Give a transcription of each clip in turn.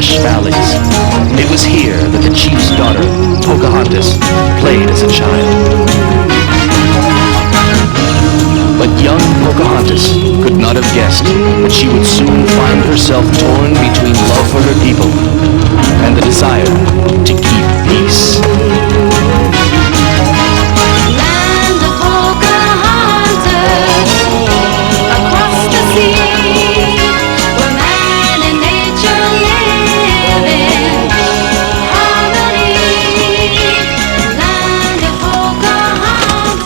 lush valleys. It was here that the chief's daughter, Pocahontas, played as a child. But young Pocahontas could not have guessed that she would soon find herself torn between love for her people and the desire to keep peace. Land of Pocahontas, across the sea, where man and nature live in harmony. Land of Pocahontas,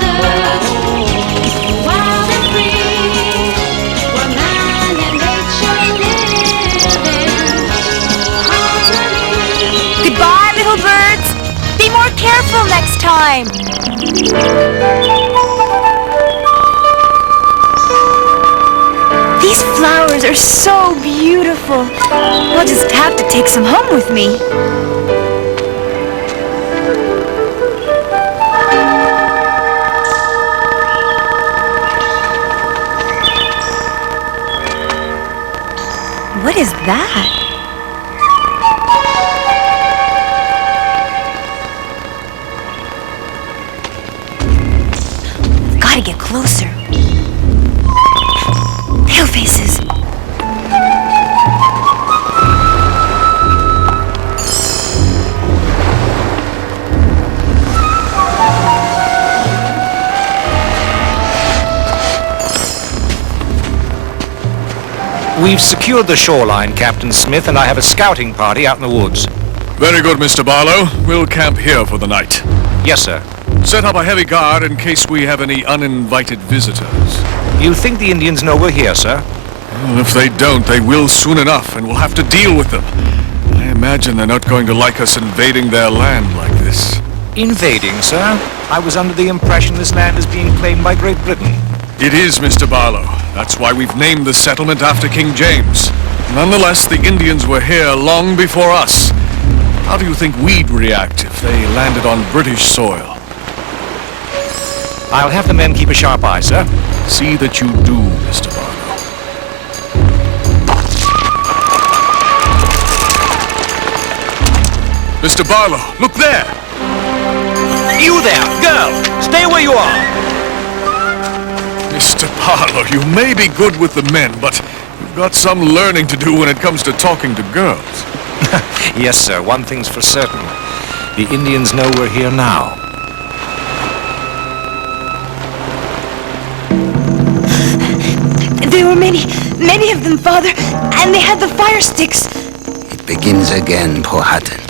wild and free, where man and nature live in harmony. Goodbye, little birds. Be more careful next time. These flowers are so beautiful. I'll just have to take some home with me. What is that? Gotta get closer. Palefaces. We've secured the shoreline, Captain Smith, and I have a scouting party out in the woods. Very good, Mr. Barlow. We'll camp here for the night. Yes, sir. Set up a heavy guard in case we have any uninvited visitors. You think the Indians know we're here, sir? Well, if they don't, they will soon enough, and we'll have to deal with them. I imagine they're not going to like us invading their land like this. Invading, sir? I was under the impression this land is being claimed by Great Britain. It is, Mr. Barlow. That's why we've named the settlement after King James. Nonetheless, the Indians were here long before us. How do you think we'd react if they landed on British soil? I'll have the men keep a sharp eye, sir. See that you do, Mr. Barlow. Mr. Barlow, look there! You there, girl! Stay where you are! Mr. Barlow, you may be good with the men, but you've got some learning to do when it comes to talking to girls. Yes, sir. One thing's for certain. The Indians know we're here now. There were many of them, Father, and they had the fire sticks. It begins again, Powhatan.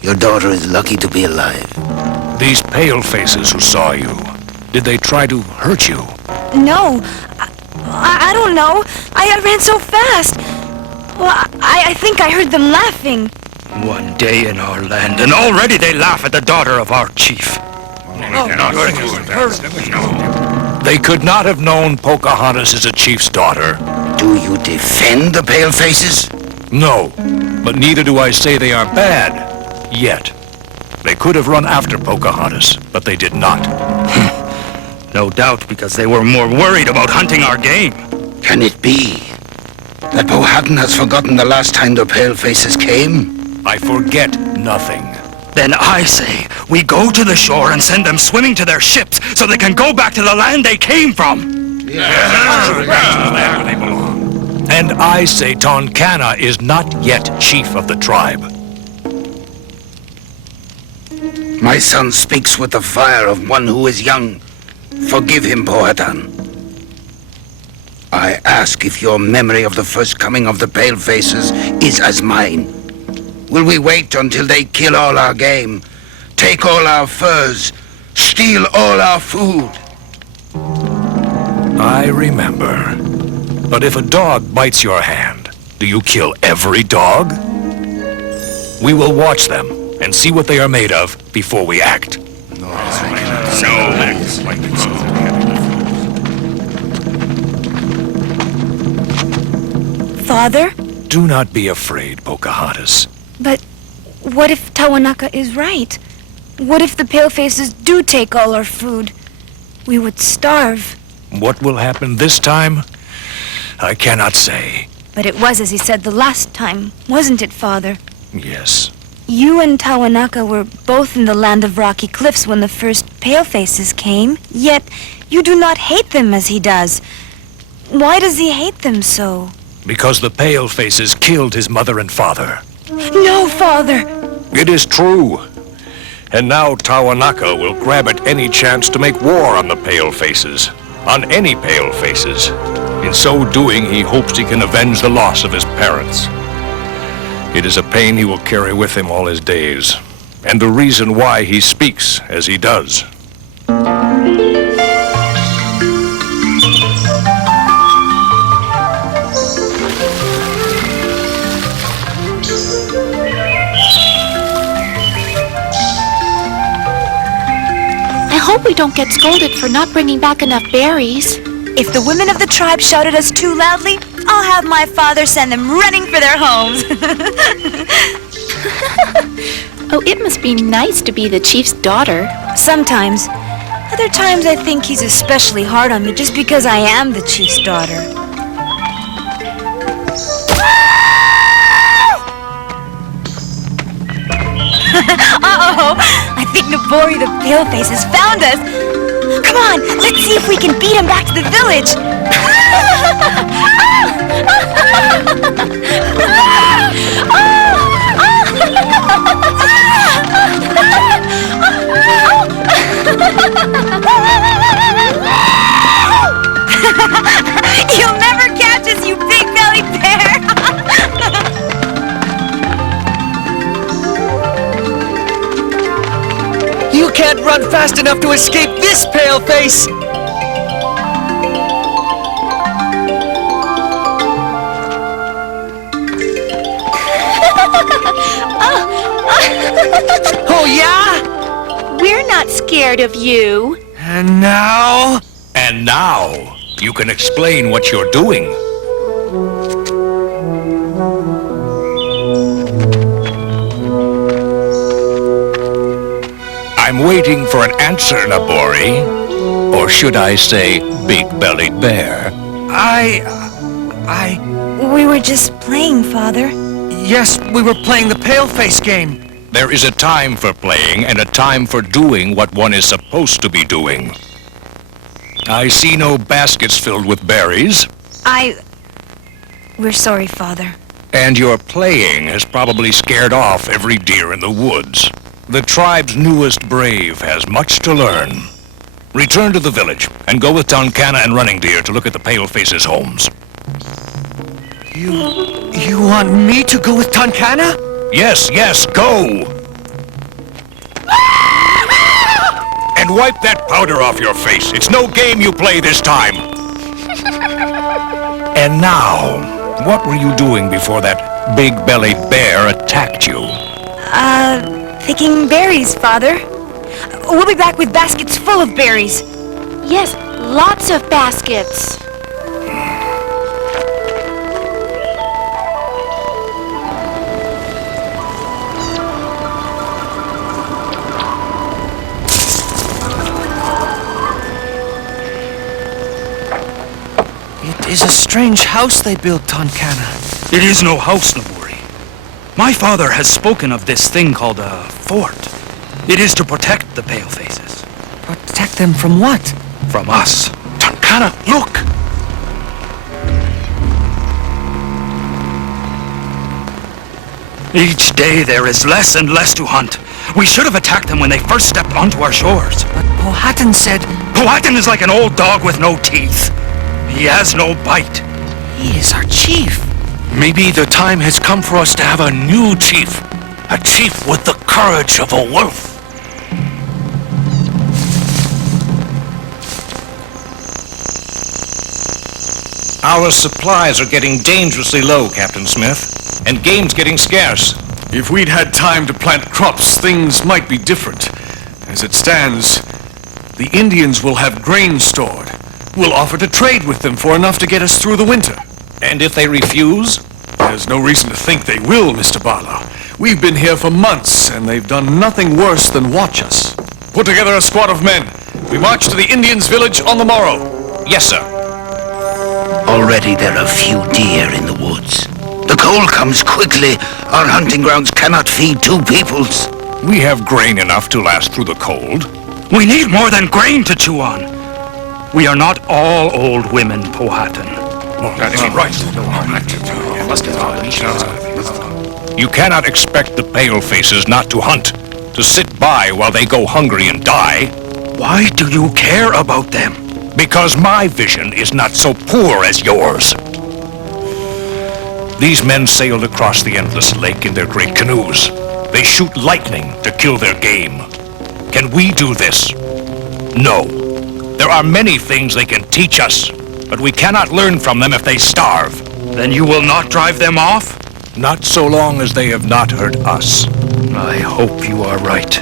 Your daughter is lucky to be alive. These pale-faces who saw you, did they try to hurt you? No, I don't know. I ran so fast. Well, I think I heard them laughing. One day in our land, and already they laugh at the daughter of our chief. They could not have known Pocahontas is a chief's daughter. Do you defend the palefaces? No, but neither do I say they are bad, yet. They could have run after Pocahontas, but they did not. No doubt because they were more worried about hunting our game. Can it be that Powhatan has forgotten the last time the palefaces came? I forget nothing. Then I say, we go to the shore and send them swimming to their ships so they can go back to the land they came from. And I say Tonkana is not yet chief of the tribe. My son speaks with the fire of one who is young. Forgive him, Powhatan. I ask if your memory of the first coming of the palefaces is as mine. Will we wait until they kill all our game, take all our furs, steal all our food? I remember. But if a dog bites your hand, do you kill every dog? We will watch them and see what they are made of before we act. Father? Do not be afraid, Pocahontas. But what if Tawanaka is right? What if the palefaces do take all our food? We would starve. What will happen this time? I cannot say. But it was as he said the last time, wasn't it, Father? Yes. You and Tawanaka were both in the land of rocky cliffs when the first palefaces came, yet you do not hate them as he does. Why does he hate them so? Because the palefaces killed his mother and father. No, Father! It is true. And now Tawanaka will grab at any chance to make war on the palefaces. On any palefaces. In so doing, he hopes he can avenge the loss of his parents. It is a pain he will carry with him all his days, and the reason why he speaks as he does. I hope we don't get scolded for not bringing back enough berries. If the women of the tribe shout at us too loudly, I'll have my father send them running for their homes. Oh, it must be nice to be the chief's daughter. Sometimes. Other times I think he's especially hard on me just because I am the chief's daughter. Uh-oh! I think Nabori the Paleface has found us. Come on, let's see if we can beat him back to the village. You'll never catch us, you big-bellied bear! You can't run fast enough to escape this paleface! Oh, yeah? We're not scared of you. And now? And now, you can explain what you're doing. I'm waiting for an answer, Nabori. Or should I say, big-bellied bear? We were just playing, Father. Yes, we were playing the paleface game. There is a time for playing and a time for doing what one is supposed to be doing. I see no baskets filled with berries. We're sorry, Father. And your playing has probably scared off every deer in the woods. The tribe's newest brave has much to learn. Return to the village and go with Tonkana and Running Deer to look at the palefaces' homes. You want me to go with Tonkana? Yes, go! And wipe that powder off your face. It's no game you play this time. And now, what were you doing before that big-bellied bear attacked you? Picking berries, Father. We'll be back with baskets full of berries. Yes, lots of baskets. It is a strange house they built, Tonkana. It is no house, Nabori. My father has spoken of this thing called a fort. It is to protect the palefaces. Protect them from what? From us. Tonkana, look! Each day there is less and less to hunt. We should have attacked them when they first stepped onto our shores. But Powhatan said Powhatan is like an old dog with no teeth. He has no bite. he is our chief. Maybe the time has come for us to have a new chief. A chief with the courage of a wolf. Our supplies are getting dangerously low, Captain Smith. And game's getting scarce. If we'd had time to plant crops, things might be different. As it stands, the Indians will have grain stored. We'll offer to trade with them for enough to get us through the winter. And if they refuse? There's no reason to think they will, Mr. Barlow. We've been here for months, and they've done nothing worse than watch us. Put together a squad of men. We march to the Indians' village on the morrow. Yes, sir. Already there are few deer in the woods. The cold comes quickly. Our hunting grounds cannot feed two peoples. We have grain enough to last through the cold. We need more than grain to chew on. We are not all old women, Powhatan. That is right. You cannot expect the palefaces not to hunt, to sit by while they go hungry and die. Why do you care about them? Because my vision is not so poor as yours. These men sailed across the endless lake in their great canoes. They shoot lightning to kill their game. Can we do this? No. There are many things they can teach us, but we cannot learn from them if they starve. Then you will not drive them off? Not so long as they have not hurt us. I hope you are right.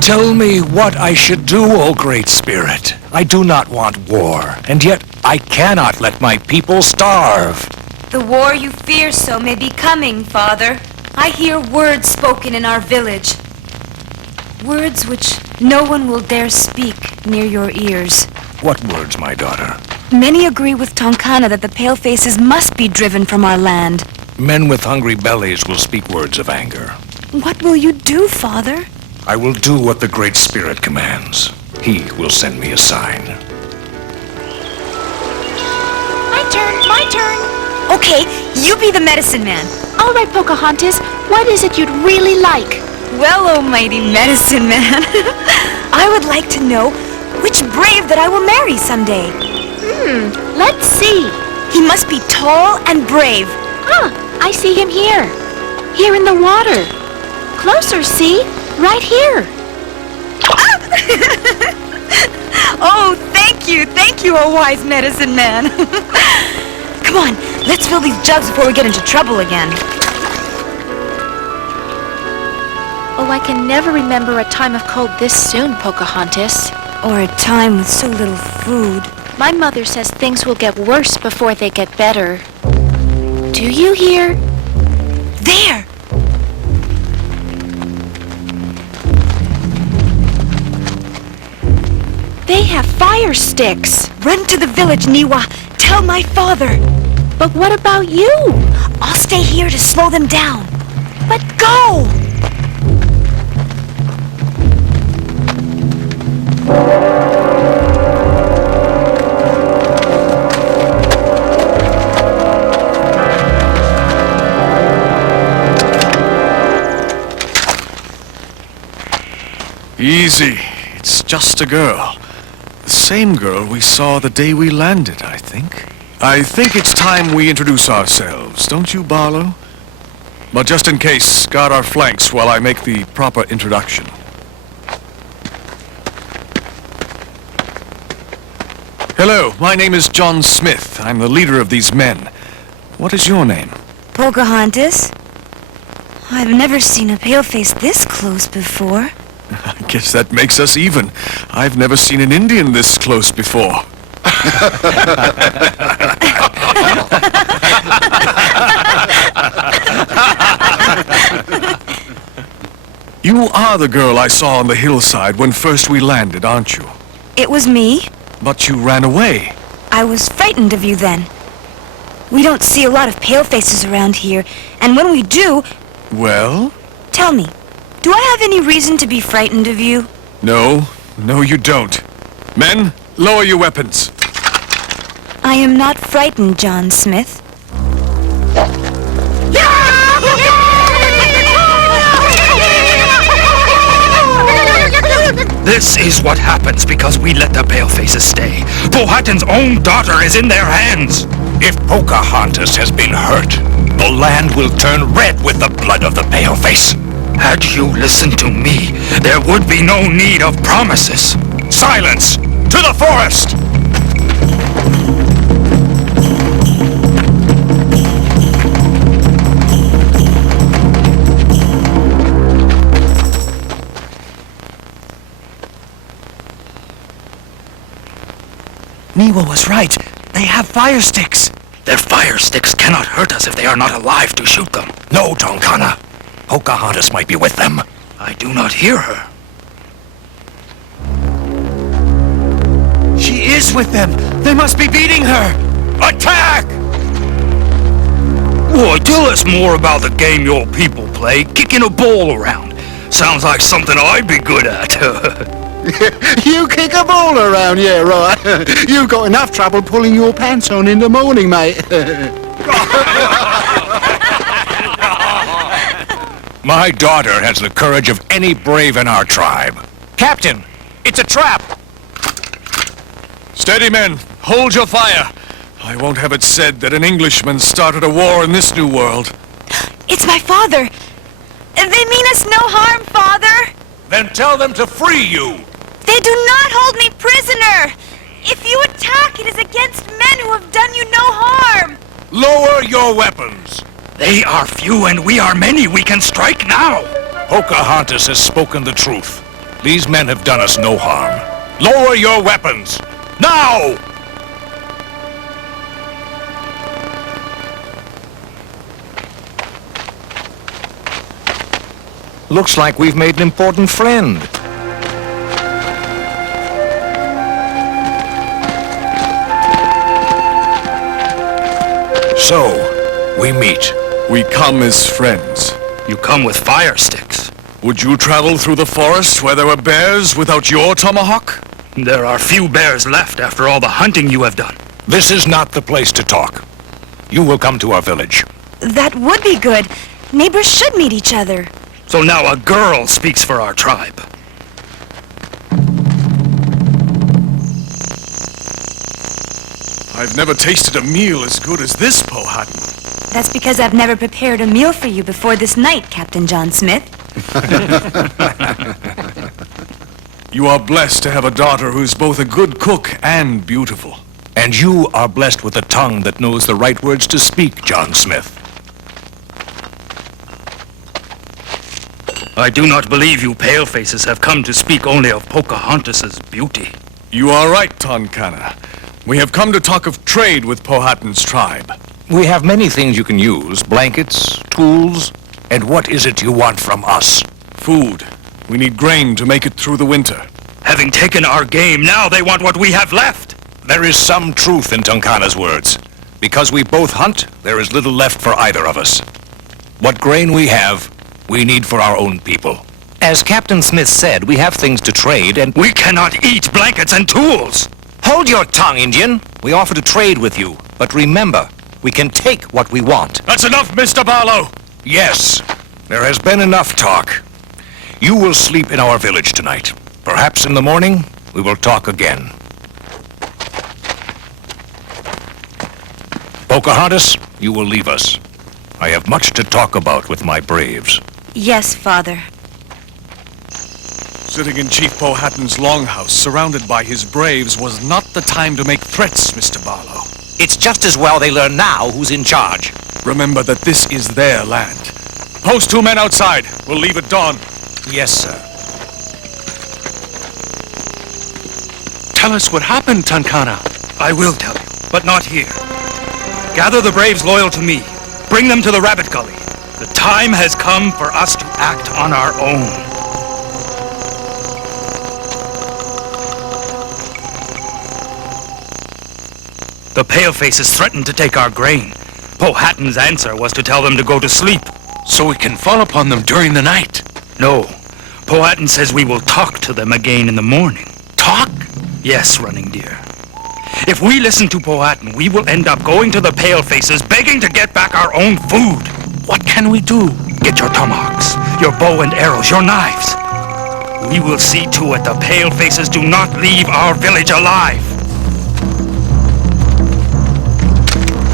Tell me what I should do, O Great Spirit. I do not want war, and yet I cannot let my people starve. The war you fear so may be coming, Father. I hear words spoken in our village. Words which no one will dare speak near your ears. What words, my daughter? Many agree with Tonkana that the palefaces must be driven from our land. Men with hungry bellies will speak words of anger. What will you do, Father? I will do what the Great Spirit commands. He will send me a sign. My turn. Okay, you be the medicine man. All right, Pocahontas, what is it you'd really like? Well, oh mighty medicine man, I would like to know which brave that I will marry someday. Let's see. He must be tall and brave. I see him here. Here in the water. Closer, see? Right here. Oh, thank you, oh wise medicine man. Come on, let's fill these jugs before we get into trouble again. Oh, I can never remember a time of cold this soon, Pocahontas. Or a time with so little food. My mother says things will get worse before they get better. Do you hear? There! They have fire sticks. Run to the village, Niwa. Tell my father. But what about you? I'll stay here to slow them down. But go! Easy. It's just a girl. The same girl we saw the day we landed, I think. I think it's time we introduce ourselves, don't you, Barlow? But just in case, guard our flanks while I make the proper introduction. Hello, my name is John Smith. I'm the leader of these men. What is your name? Pocahontas? I've never seen a paleface this close before. I guess that makes us even. I've never seen an Indian this close before. You are the girl I saw on the hillside when first we landed, aren't you? It was me. But you ran away. I was frightened of you then. We don't see a lot of palefaces around here, and when we do... Well? Tell me, do I have any reason to be frightened of you? No, you don't. Men, lower your weapons. I am not frightened, John Smith. This is what happens because we let the palefaces stay. Powhatan's own daughter is in their hands. If Pocahontas has been hurt, the land will turn red with the blood of the paleface. Had you listened to me, there would be no need of promises. Silence! To the forest! Niwa was right. They have fire sticks. Their fire sticks cannot hurt us if they are not alive to shoot them. No, Tonkana. Pocahontas might be with them. I do not hear her. is with them? They must be beating her! Attack! Boy, tell us more about the game your people play, kicking a ball around. Sounds like something I'd be good at. You kick a ball around, yeah, right. You've got enough trouble pulling your pants on in the morning, mate. My daughter has the courage of any brave in our tribe. Captain, it's a trap! Steady, men. Hold your fire. I won't have it said that an Englishman started a war in this new world. It's my father. They mean us no harm, Father. Then tell them to free you. They do not hold me prisoner. If you attack, it is against men who have done you no harm. Lower your weapons. They are few and we are many. We can strike now. Pocahontas has spoken the truth. These men have done us no harm. Lower your weapons. Now! Looks like we've made an important friend. So, we meet. We come as friends. You come with fire sticks. Would you travel through the forest where there were bears without your tomahawk? There are few bears left after all the hunting you have done. This is not the place to talk. You will come to our village. That would be good. Neighbors should meet each other. So now a girl speaks for our tribe. I've never tasted a meal as good as this, Powhatan. That's because I've never prepared a meal for you before this night, Captain John Smith. You are blessed to have a daughter who's both a good cook and beautiful. And you are blessed with a tongue that knows the right words to speak, John Smith. I do not believe you palefaces have come to speak only of Pocahontas' beauty. You are right, Tonkana. We have come to talk of trade with Powhatan's tribe. We have many things you can use. Blankets, tools. And what is it you want from us? Food. We need grain to make it through the winter. Having taken our game, now they want what we have left. There is some truth in Tonkana's words. Because we both hunt, there is little left for either of us. What grain we have, we need for our own people. As Captain Smith said, we have things to trade and... We cannot eat blankets and tools. Hold your tongue, Indian. We offer to trade with you. But remember, we can take what we want. That's enough, Mr. Barlow! Yes, there has been enough talk. You will sleep in our village tonight. Perhaps in the morning, we will talk again. Pocahontas, you will leave us. I have much to talk about with my braves. Yes, Father. Sitting in Chief Powhatan's longhouse, surrounded by his braves, was not the time to make threats, Mr. Barlow. It's just as well they learn now who's in charge. Remember that this is their land. Post 2 men outside. We'll leave at dawn. Yes, sir. Tell us what happened, Tonkana. I will tell you, but not here. Gather the braves loyal to me. Bring them to the Rabbit Gully. The time has come for us to act on our own. The palefaces threatened to take our grain. Powhatan's answer was to tell them to go to sleep. So we can fall upon them during the night. No. Powhatan says we will talk to them again in the morning. Talk? Yes, Running Deer. If we listen to Powhatan, we will end up going to the palefaces begging to get back our own food. What can we do? Get your tomahawks, your bow and arrows, your knives. We will see to it the palefaces do not leave our village alive.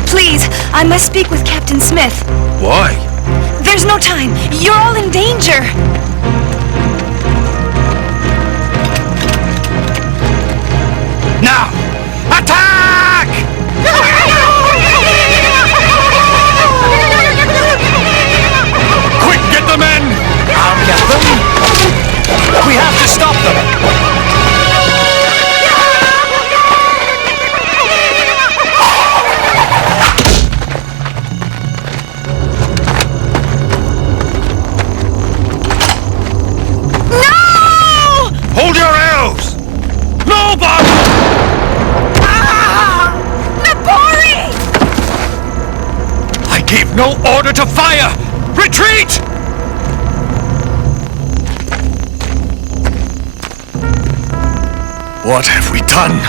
Please, I must speak with Captain Smith. Why? There's no time. You're all in danger. Now, attack! Quick, get the men! I'll get them. We have to stop them. Hold your arrows! No, Bob! no order to fire! Retreat! What have we done?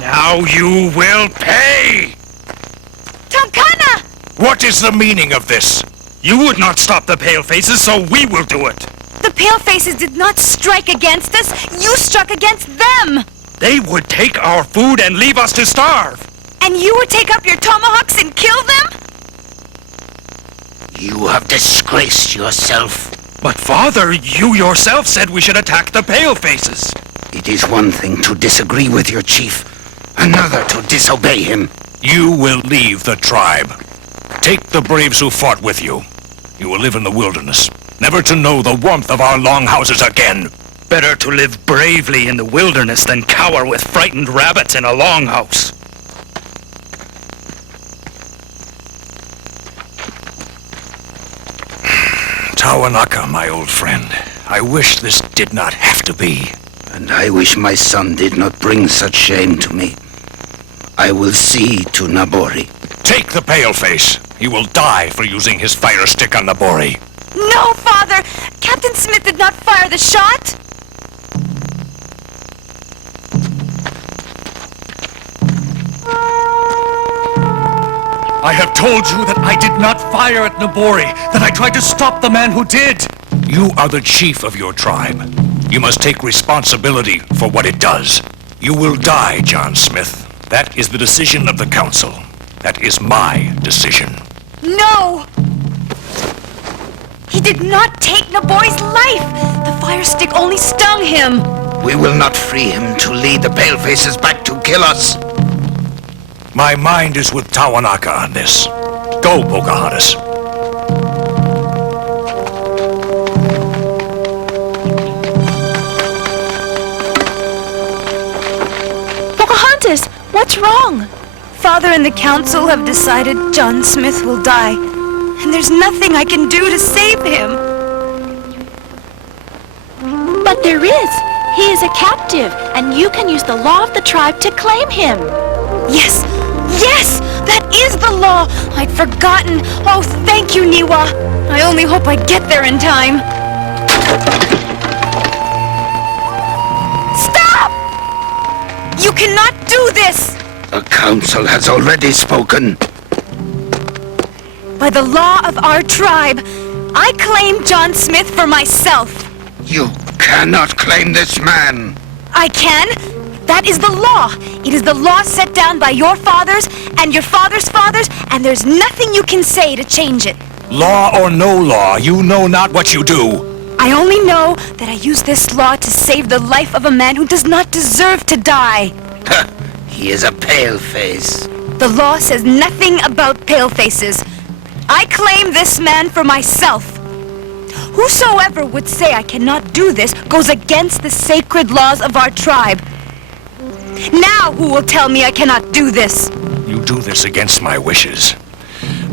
Now you will pay! Tomkana! What is the meaning of this? You would not stop the palefaces, so we will do it. The palefaces did not strike against us. You struck against them. They would take our food and leave us to starve. And you would take up your tomahawks and kill them? You have disgraced yourself. But father, you yourself said we should attack the palefaces. It is one thing to disagree with your chief, another to disobey him. You will leave the tribe. Take the braves who fought with you. You will live in the wilderness, never to know the warmth of our longhouses again. Better to live bravely in the wilderness than cower with frightened rabbits in a longhouse. Tawanaka, my old friend, I wish this did not have to be. And I wish my son did not bring such shame to me. I will see to Nabori. Take the paleface. He will die for using his fire stick on Nabori. No, Father! Captain Smith did not fire the shot! I have told you that I did not fire at Nabori, that I tried to stop the man who did. You are the chief of your tribe. You must take responsibility for what it does. You will die, John Smith. That is the decision of the council. That is my decision. No! He did not take Nabori's life! The fire stick only stung him! We will not free him to lead the palefaces back to kill us. My mind is with Tawanaka on this. Go, Pocahontas. Pocahontas, what's wrong? Father and the council have decided John Smith will die. And there's nothing I can do to save him. But there is. He is a captive, and you can use the law of the tribe to claim him. Yes! Yes! That is the law! I'd forgotten. Oh, thank you, Niwa. I only hope I get there in time. Stop! You cannot do this! The council has already spoken. By the law of our tribe, I claim John Smith for myself. You cannot claim this man. I can. That is the law. It is the law set down by your fathers and your fathers' fathers, and there's nothing you can say to change it. Law or no law, you know not what you do. I only know that I use this law to save the life of a man who does not deserve to die. He is a paleface. The law says nothing about palefaces. I claim this man for myself. Whosoever would say I cannot do this goes against the sacred laws of our tribe. Now who will tell me I cannot do this? You do this against my wishes.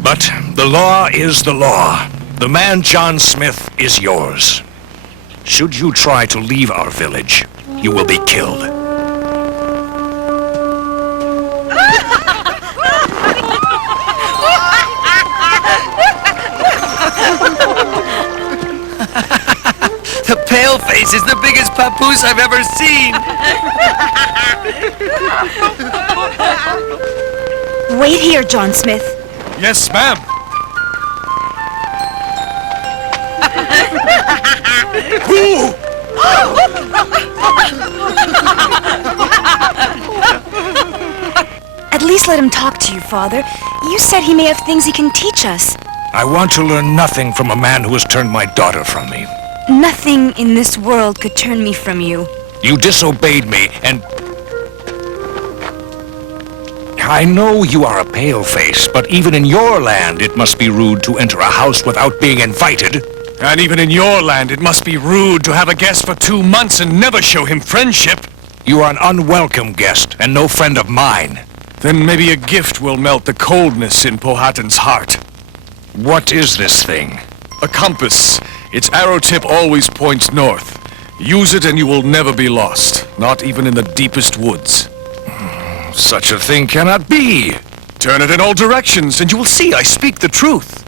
But the law is the law. The man John Smith is yours. Should you try to leave our village, you will be killed. The paleface is the biggest papoose I've ever seen. Wait here, John Smith. Yes, ma'am. At least let him talk to you, Father. You said he may have things he can teach us. I want to learn nothing from a man who has turned my daughter from me. Nothing in this world could turn me from you. You disobeyed me, and... I know you are a paleface, but even in your land it must be rude to enter a house without being invited. And even in your land, it must be rude to have a guest for 2 months and never show him friendship. You are an unwelcome guest, and no friend of mine. Then maybe a gift will melt the coldness in Powhatan's heart. What is this thing? A compass. Its arrow tip always points north. Use it and you will never be lost, not even in the deepest woods. Such a thing cannot be. Turn it in all directions and you will see I speak the truth.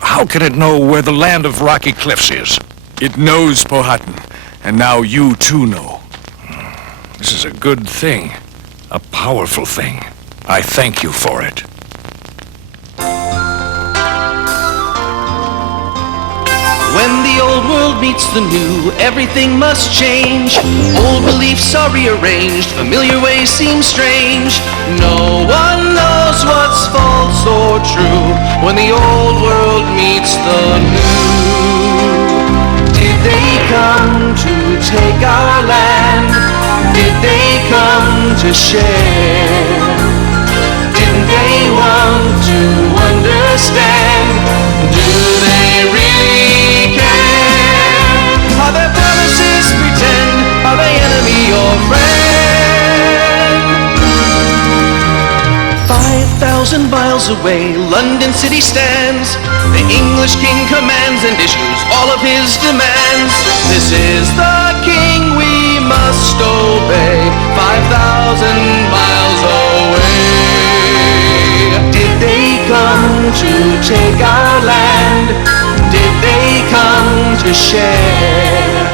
How can it know where the land of rocky cliffs is? It knows, Powhatan, and now you too know. This is a good thing. A powerful thing. I thank you for it. When the old world meets the new, everything must change. Old beliefs are rearranged, familiar ways seem strange. No one knows what's false or true when the old world meets the new. Did they come to take our land? Did they come to share? Didn't they want to understand? Do they really care? Are their promises pretend? Are they enemy or friend? 5,000 miles away, London city stands. The English king commands and issues all of his demands. This is the king we must obey, 5,000 miles away. Did they come to take our land? Did they come to share?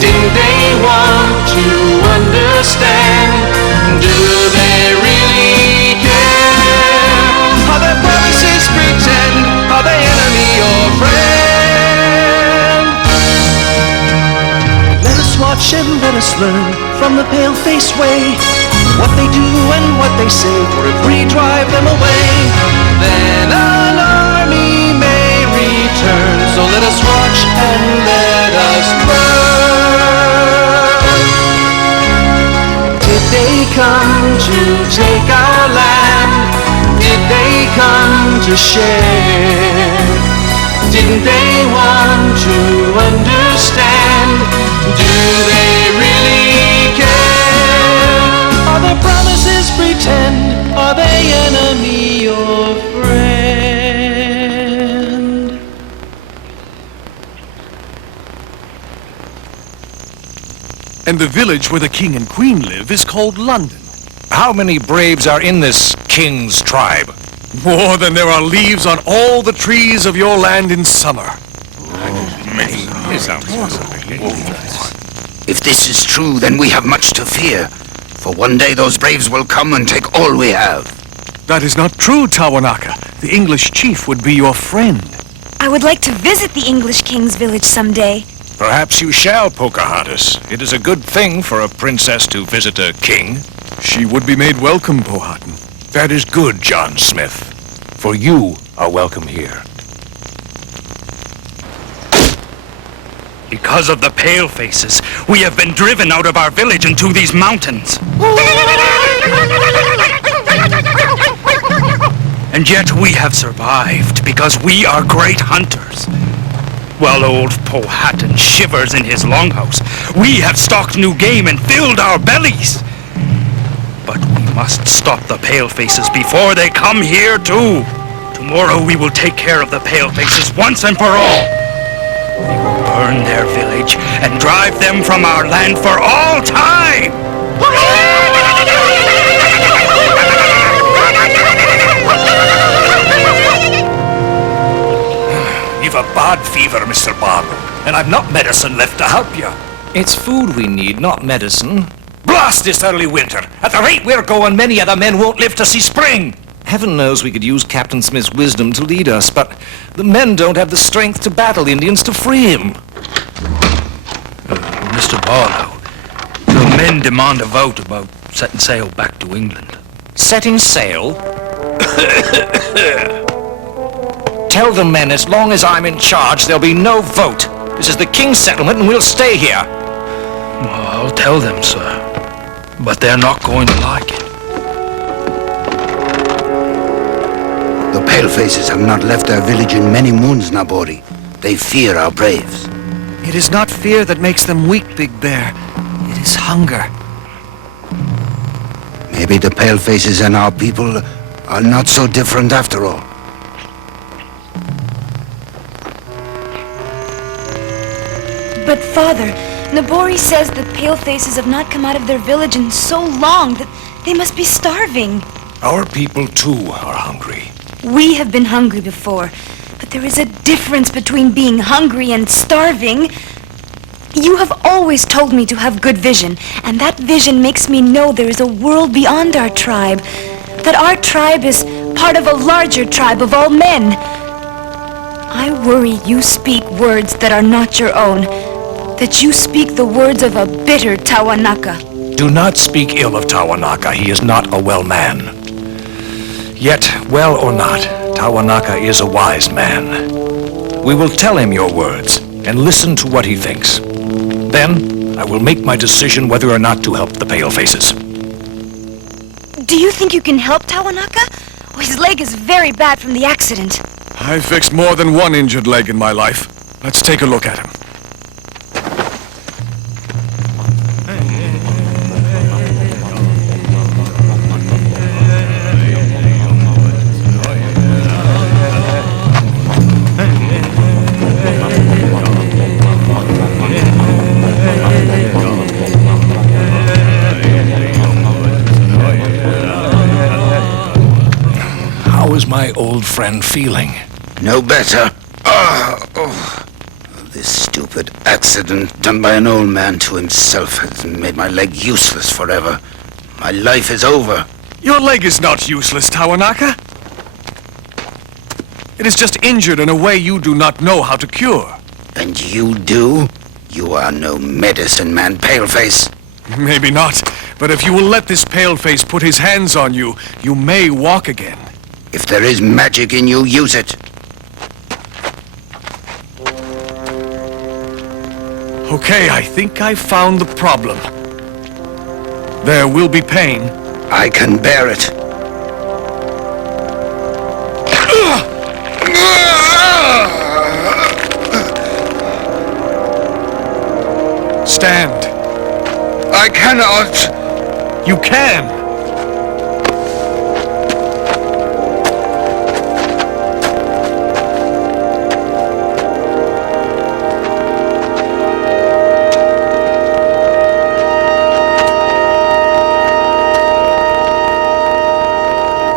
Didn't they want to understand? Do they really care? Are their promises pretend? Are they enemy or friend? Let us watch and let us learn from the pale-faced way what they do and what they say, for if we drive them away, then an army may return. So let us watch and let us learn. Did they come to take our land? Did they come to share? Didn't they want to understand? Do they really care? Are their promises pretend? Are they enemy or friend? And the village where the king and queen live is called London. How many braves are in this king's tribe? More than there are leaves on all the trees of your land in summer. If this is true, then we have much to fear. For one day those braves will come and take all we have. That is not true, Tawanaka. The English chief would be your friend. I would like to visit the English king's village someday. Perhaps you shall, Pocahontas. It is a good thing for a princess to visit a king. She would be made welcome, Powhatan. That is good, John Smith. For you are welcome here. Because of the palefaces, we have been driven out of our village into these mountains. And yet we have survived because we are great hunters. While old Powhatan shivers in his longhouse, we have stalked new game and filled our bellies. But we must stop the palefaces before they come here too. Tomorrow we will take care of the palefaces once and for all. We will burn their village and drive them from our land for all time. You've a bad fever, Mr. Barlow, and I've not medicine left to help you. It's food we need, not medicine. Blast this early winter! At the rate we're going, many other men won't live to see spring! Heaven knows we could use Captain Smith's wisdom to lead us, but the men don't have the strength to battle Indians to free him. Mr. Barlow, the men demand a vote about setting sail back to England. Setting sail? Tell the men as long as I'm in charge, there'll be no vote. This is the King's settlement and we'll stay here. Well, I'll tell them, sir. But they're not going to like it. The palefaces have not left their village in many moons, Nabori. They fear our braves. It is not fear that makes them weak, Big Bear. It is hunger. Maybe the palefaces and our people are not so different after all. But Father, Nabori says the palefaces have not come out of their village in so long that they must be starving. Our people, too, are hungry. We have been hungry before, but there is a difference between being hungry and starving. You have always told me to have good vision, and that vision makes me know there is a world beyond our tribe, that our tribe is part of a larger tribe of all men. I worry you speak words that are not your own, that you speak the words of a bitter Tawanaka. Do not speak ill of Tawanaka. He is not a well man. Yet, well or not, Tawanaka is a wise man. We will tell him your words and listen to what he thinks. Then, I will make my decision whether or not to help the palefaces. Do you think you can help Tawanaka? Oh, his leg is very bad from the accident. I've fixed more than one injured leg in my life. Let's take a look at him. How is my old friend feeling? No better. This stupid accident done by an old man to himself has made my leg useless forever. My life is over. Your leg is not useless, Tawanaka. It is just injured in a way you do not know how to cure. And you do? You are no medicine man, Paleface. Maybe not, but if you will let this paleface put his hands on you, you may walk again. If there is magic in you, use it. Okay, I think I found the problem. There will be pain. I can bear it. Stand. I cannot. You can.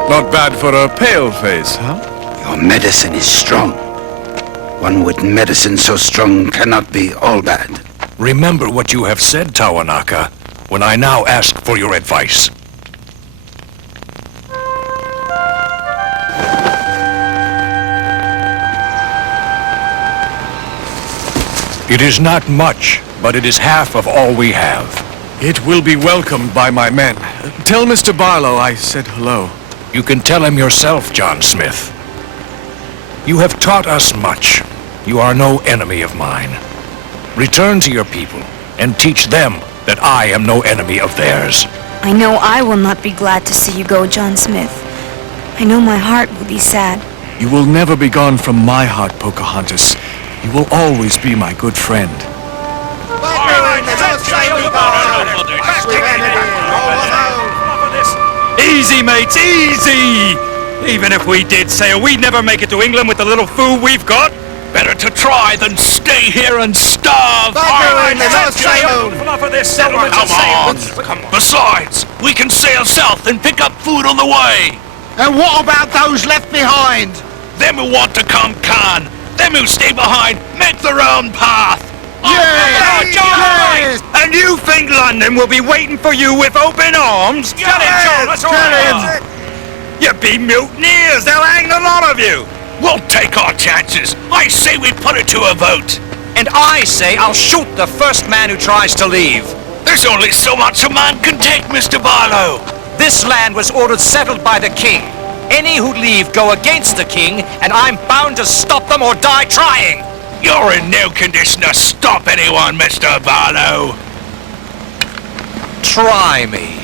Not bad for a paleface, huh? Your medicine is strong. One with medicine so strong cannot be all bad. Remember what you have said, Tawanaka, when I now ask for your advice. It is not much, but it is half of all we have. It will be welcomed by my men. Tell Mr. Barlow I said hello. You can tell him yourself, John Smith. You have taught us much. You are no enemy of mine. Return to your people and teach them that I am no enemy of theirs. I know I will not be glad to see you go, John Smith. I know my heart will be sad. You will never be gone from my heart, Pocahontas. You will always be my good friend. Easy, mates, easy! Even if we did sail, we'd never make it to England with the little food we've got. Better to try than stay here and starve. Enough of this settlement. Come on. Besides, we can sail south and pick up food on the way. And what about those left behind? Them who want to come can. Them who stay behind make their own path. Yes! And you think London will be waiting for you with open arms? Get it, John, that's all right. You be mutineers, they'll hang the lot of you. We'll take our chances. I say we put it to a vote. And I say I'll shoot the first man who tries to leave. There's only so much a man can take, Mr. Barlow. This land was ordered settled by the king. Any who leave go against the king, and I'm bound to stop them or die trying. You're in no condition to stop anyone, Mr. Barlow. Try me.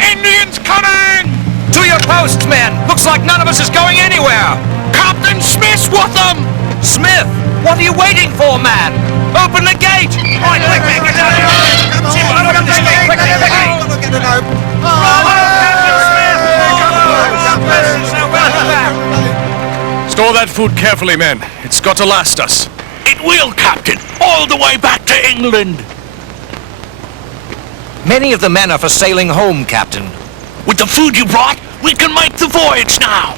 Indians coming! To your posts, men! Looks like none of us is going anywhere! Captain Smith's with them! Smith, what are you waiting for, man? Open the gate! Quick, get out of here! Open this gate, quickly! Store that food carefully, men. It's got to last us. It It will, Captain. All the way back to England. Many of the men are for sailing home, Captain. With the food you brought, we can make the voyage now.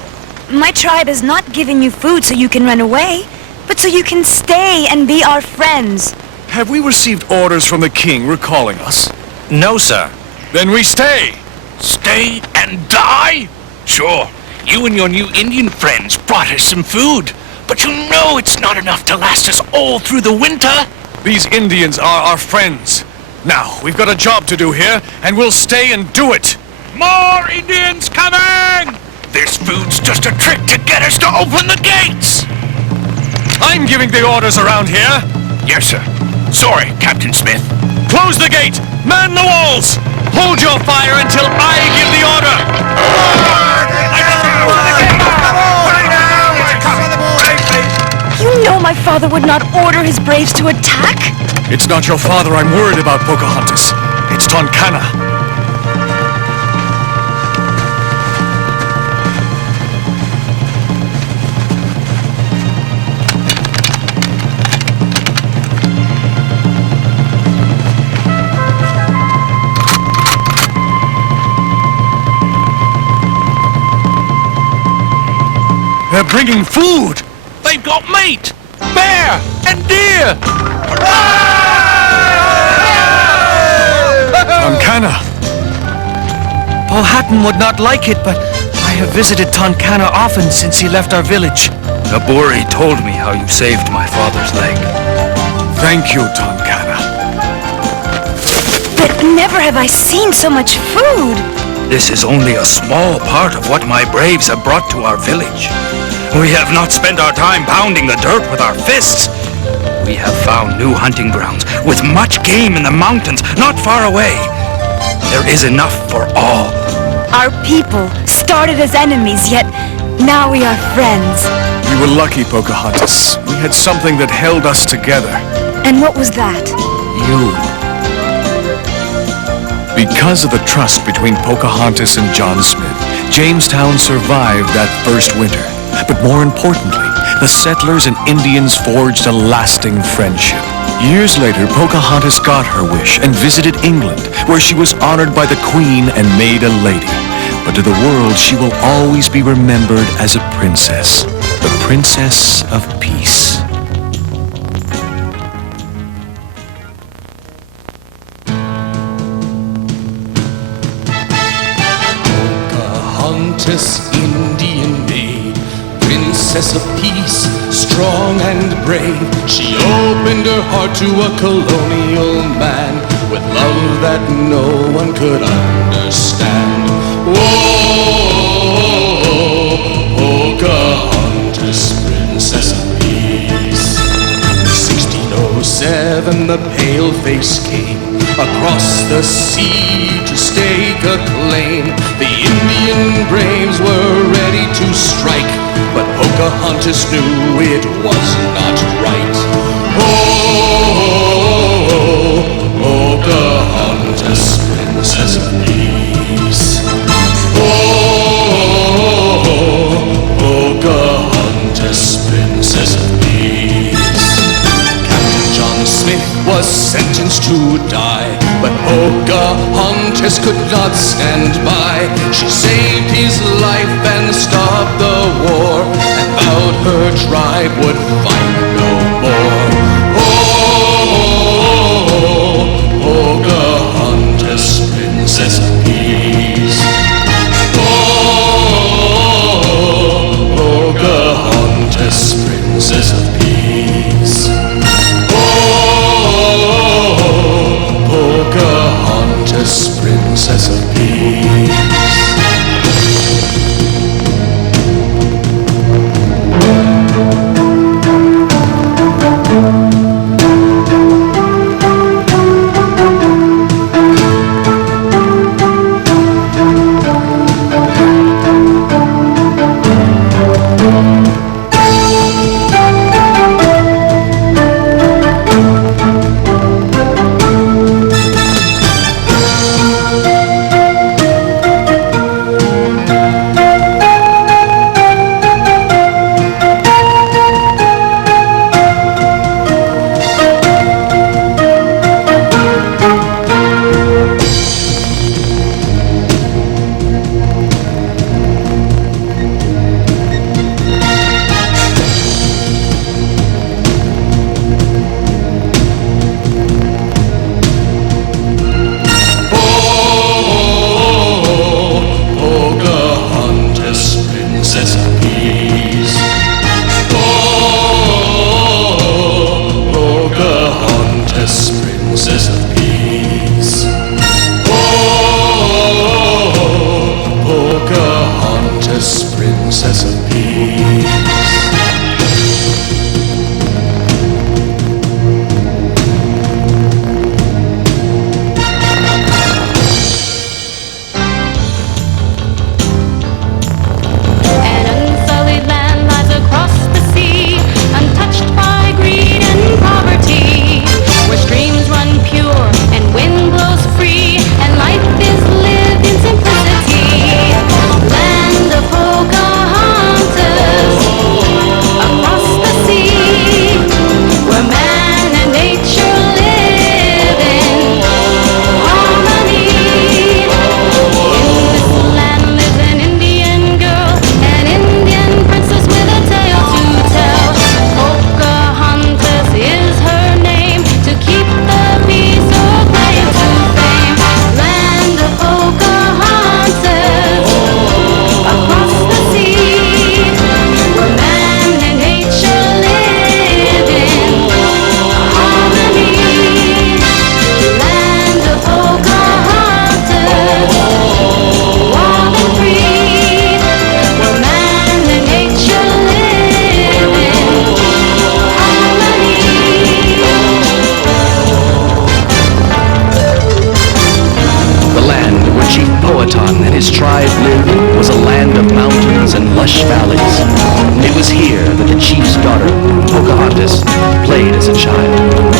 My tribe has not given you food so you can run away, but so you can stay and be our friends. Have we received orders from the king recalling us? No, sir. Then we stay. Stay and die? Sure, you and your new Indian friends brought us some food. But you know it's not enough to last us all through the winter. These Indians are our friends. Now, we've got a job to do here, and we'll stay and do it. More Indians coming! This food's just a trick to get us to open the gates. I'm giving the orders around here. Yes, sir. Sorry, Captain Smith. Close the gate! Man the walls! Hold your fire until I give the order! You know my father would not order his braves to attack. It's not your father I'm worried about, Pocahontas. It's Tonkana. They're bringing food! They've got meat, bear, and deer. Tonkana! Powhatan would not like it, but I have visited Tonkana often since he left our village. Naburi told me how you saved my father's leg. Thank you, Tonkana. But never have I seen so much food. This is only a small part of what my braves have brought to our village. We have not spent our time pounding the dirt with our fists. We have found new hunting grounds with much game in the mountains not far away. There is enough for all. Our people started as enemies, yet now we are friends. We were lucky, Pocahontas. We had something that held us together. And what was that? You. Because of the trust between Pocahontas and John Smith, Jamestown survived that first winter. But more importantly, the settlers and Indians forged a lasting friendship. Years later, Pocahontas got her wish and visited England, where she was honored by the Queen and made a lady. But to the world, she will always be remembered as a princess, the Princess of Peace. Pocahontas, Indian maid, Princess of Peace, strong and brave. She opened her heart to a colonial man with love that no one could understand. Whoa, Pocahontas, Princess of Peace. 1607, the pale-face came across the sea to stake a claim. The Indian braves were ready to strike, but Pocahontas knew it was not right. Oh, Pocahontas, Princess of Peace. Oh, Pocahontas, Princess of Peace. Captain John Smith was sentenced to die, but Pocahontas could not stand by. She saved his life and stopped the war, and vowed her tribe would fight no more. Oh, Pocahontas, Princess of Peace. Oh, Pocahontas, Princess of Peace. Pocahontas, Princess of Peace. hills and lush valleys. It was here that the chief's daughter, Pocahontas, played as a child.